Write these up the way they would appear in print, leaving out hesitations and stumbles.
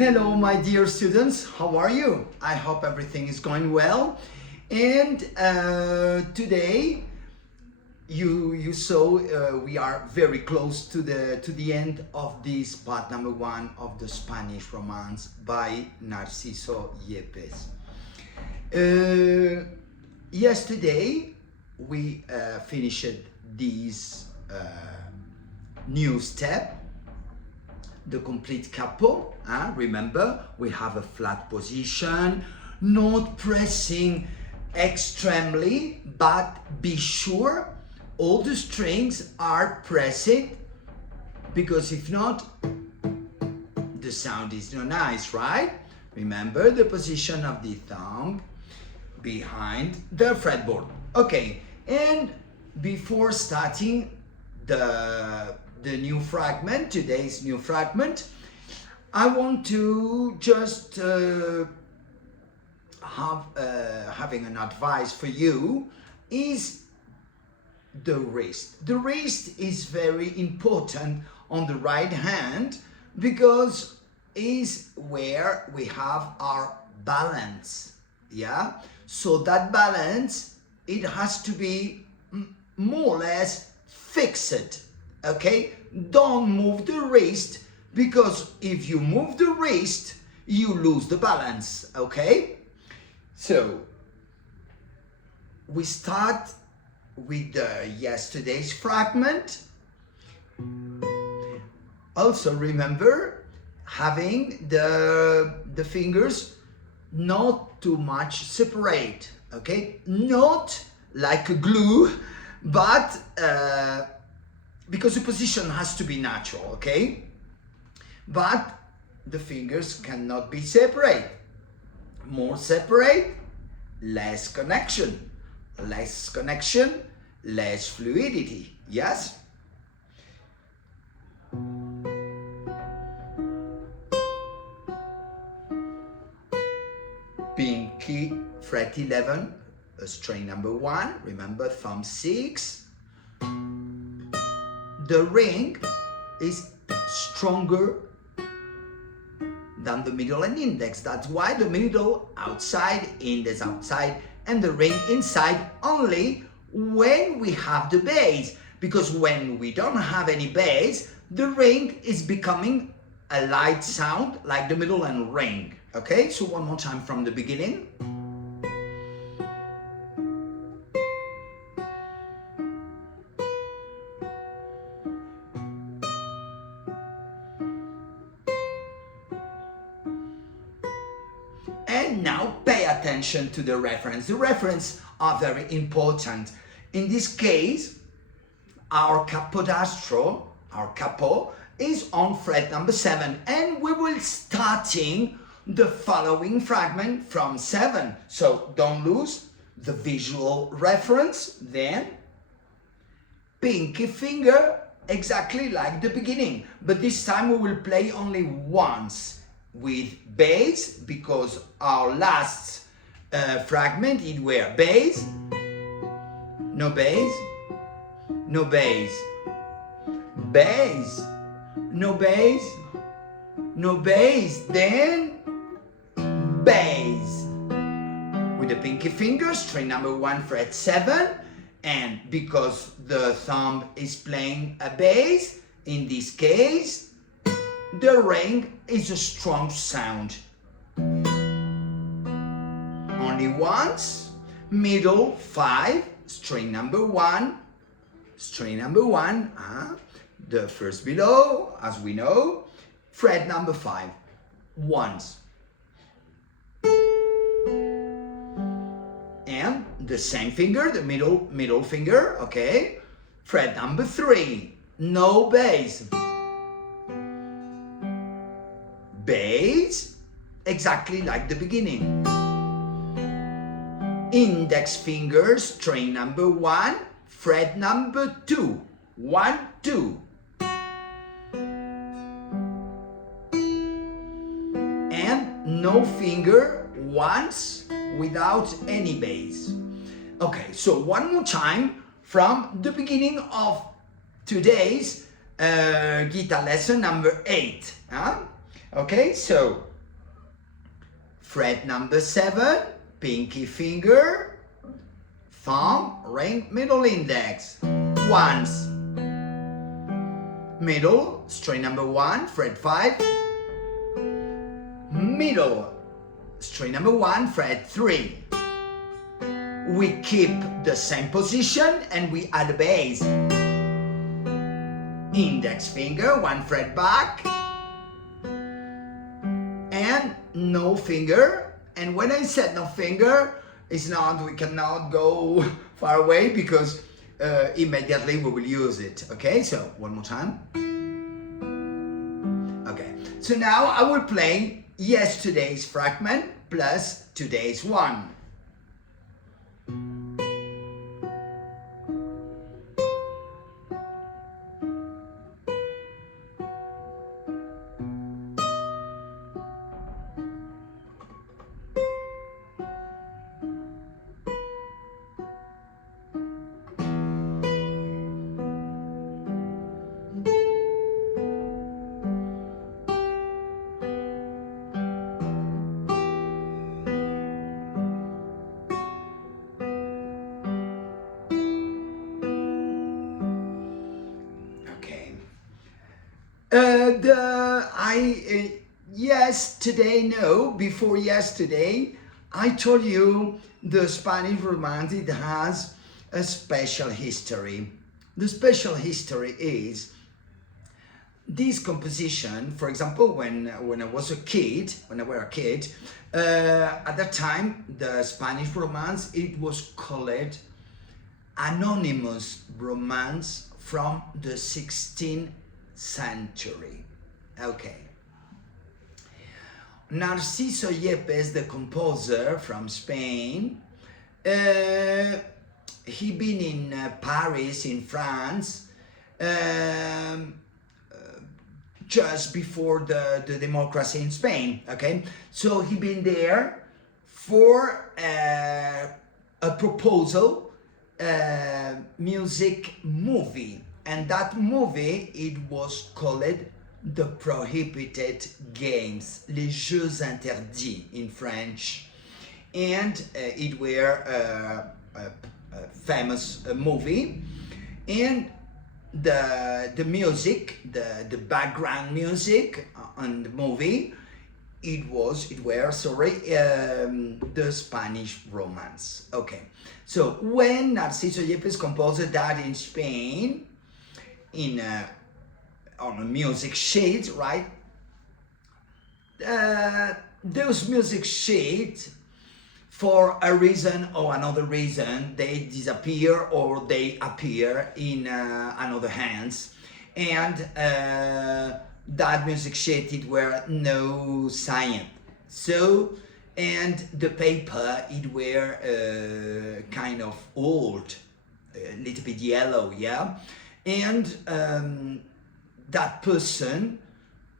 Hello, my dear students. How are you? I hope everything is going well. And today, you saw we are very close to the end of this part number 1 of the Spanish Romance by Narciso Yepes. Yesterday, we finished this new step. The complete capo, remember, we have a flat position, not pressing extremely, but be sure all the strings are pressed, because if not, the sound is not nice, right? Remember the position of the thumb behind the fretboard. Okay, and before starting the new fragment, today's new fragment, I want to just having an advice for you is the wrist. The wrist is very important on the right hand because is where we have our balance, yeah? So that balance, it has to be more or less fixed. Okay, don't move the wrist, because if you move the wrist, you lose the balance. Okay, so we start with yesterday's fragment. Also remember having the fingers not too much separate. Okay, not like a glue, but because the position has to be natural, okay? But the fingers cannot be separate. More separate, less connection. Less connection, less fluidity, yes? Pinky, fret 11, string number 1, remember thumb 6. The ring is stronger than the middle and index. That's why the middle outside, index outside, and the ring inside only when we have the bass. Because when we don't have any bass, the ring is becoming a light sound like the middle and ring. Okay, so one more time from the beginning. And now pay attention to the reference. The references are very important. In this case, our capodastro, our capo, is on fret number 7, and we will starting the following fragment from 7. So don't lose the visual reference. Then pinky finger, exactly like the beginning, but this time we will play only once with bass, because our last fragment it were bass, no bass, no bass, bass, no bass, no bass, then bass with the pinky finger, string number 1, fret 7, and because the thumb is playing a bass, in this case the ring is a strong sound. Only once, middle 5, string number 1, the first below, as we know, fret number 5, once. And the same finger, the middle finger, okay, fret number 3, no bass. Bass, exactly like the beginning. Index finger, string number 1, fret number 2, 1, 2. And no finger once without any bass. Okay, so one more time from the beginning of today's guitar lesson number 8. Okay, so fret number 7, pinky finger, thumb, ring, middle index. Once. Middle, string number 1, fret 5. Middle, string number 1, fret 3. We keep the same position and we add a bass. Index finger, 1 fret back. And no finger. And when I said no finger, it's not, we cannot go far away because immediately we will use it. Okay, so one more time. Okay, so now I will play yesterday's fragment plus today's one. Before yesterday, I told you the Spanish Romance, it has a special history. The special history is this composition. For example, when I was a kid, at that time, the Spanish Romance, it was called anonymous romance from the 16th century. Okay. Narciso Yepes, the composer from Spain, he been in Paris, in France, just before the democracy in Spain, okay? So he been there for a proposal, music movie, and that movie, it was called The Prohibited Games, Les Jeux Interdits in French, and it were a famous movie, and the music, the background music on the movie, it were the Spanish Romance. Okay, so when Narciso Yepes composed that in Spain, on a music sheet, right? Those music sheets, for a reason or another reason, they disappear or they appear in another hands, and that music sheet, it were no sign. So, and the paper, it were kind of old, a little bit yellow, yeah, and that person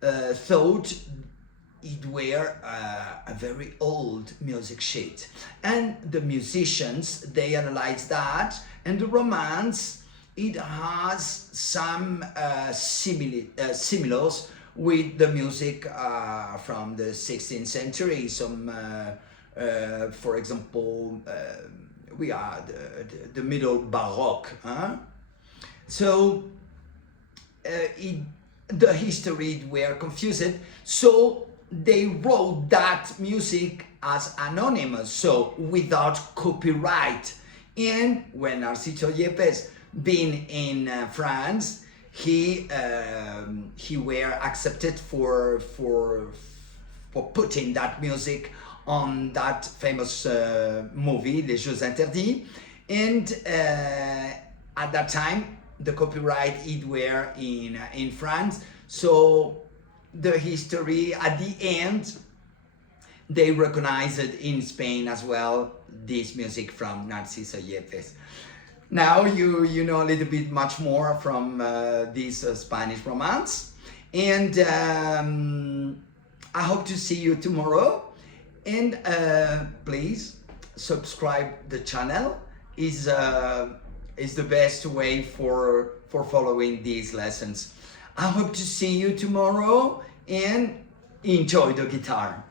thought it were a very old music sheet, and the musicians, they analyzed that, and the romance, it has some similars with the music from the 16th century. Some, for example, we are the middle Baroque. Huh? So the history were confused, so they wrote that music as anonymous, so without copyright. And when Narciso Yepes been in France, he were accepted for putting that music on that famous movie, Les Jeux Interdits, and at that time the copyright, it were in France, so the history at the end, they recognized it in Spain as well, this music from Narciso Yepes. Now you know a little bit much more from this Spanish Romance, and I hope to see you tomorrow, and please subscribe the channel. Is the best way for following these lessons. I hope to see you tomorrow and enjoy the guitar.